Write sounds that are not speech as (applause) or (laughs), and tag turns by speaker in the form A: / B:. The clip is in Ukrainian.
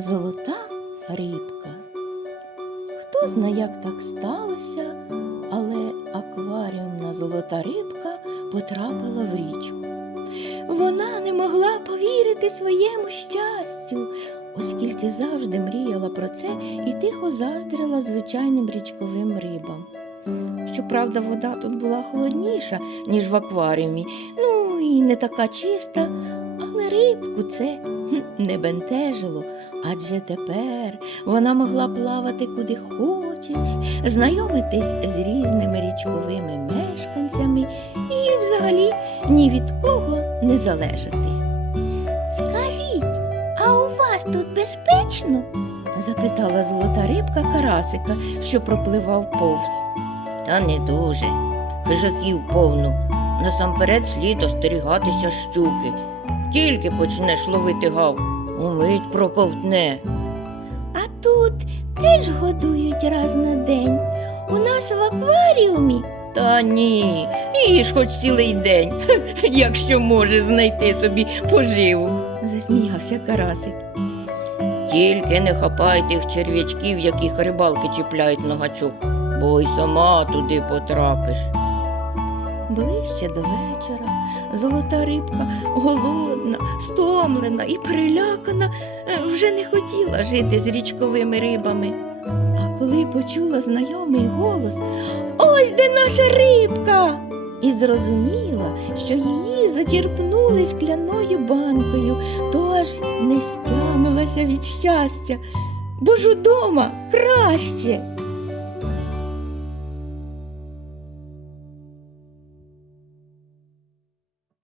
A: Золота рибка. Хто зна, як так сталося, але акваріумна золота рибка потрапила в річку. Вона не могла повірити своєму щастю, оскільки завжди мріяла про це і тихо заздрила звичайним річковим рибам. Щоправда, вода тут була холодніша, ніж в акваріумі, ну і не така чиста, але рибку це не бентежило, адже тепер вона могла плавати куди хочеш, знайомитись з різними річковими мешканцями і взагалі ні від кого не залежати. Скажіть, а у вас тут безпечно? запитала золота рибка карасика, що пропливав повз. Та не дуже. Хижаків повно. Насамперед слід остерігатися щуки. Тільки почнеш ловити гав, умить проковтне. А тут теж годують раз на день. У нас в акваріумі. Та ні, їж хоч цілий день, (laughs) якщо можеш знайти собі поживу, засміявся карасик. Тільки не хапай тих черв'ячків, яких рибалки чіпляють на гачок, бо й сама туди потрапиш. Ближче до вечора золота рибка, голодна, стомлена і перелякана, е, вже не хотіла жити з річковими рибами. А коли почула знайомий голос Ось де наша рибка! І зрозуміла, що її зачерпнули скляною банкою, тож не стямилася від щастя, бо ж удома краще.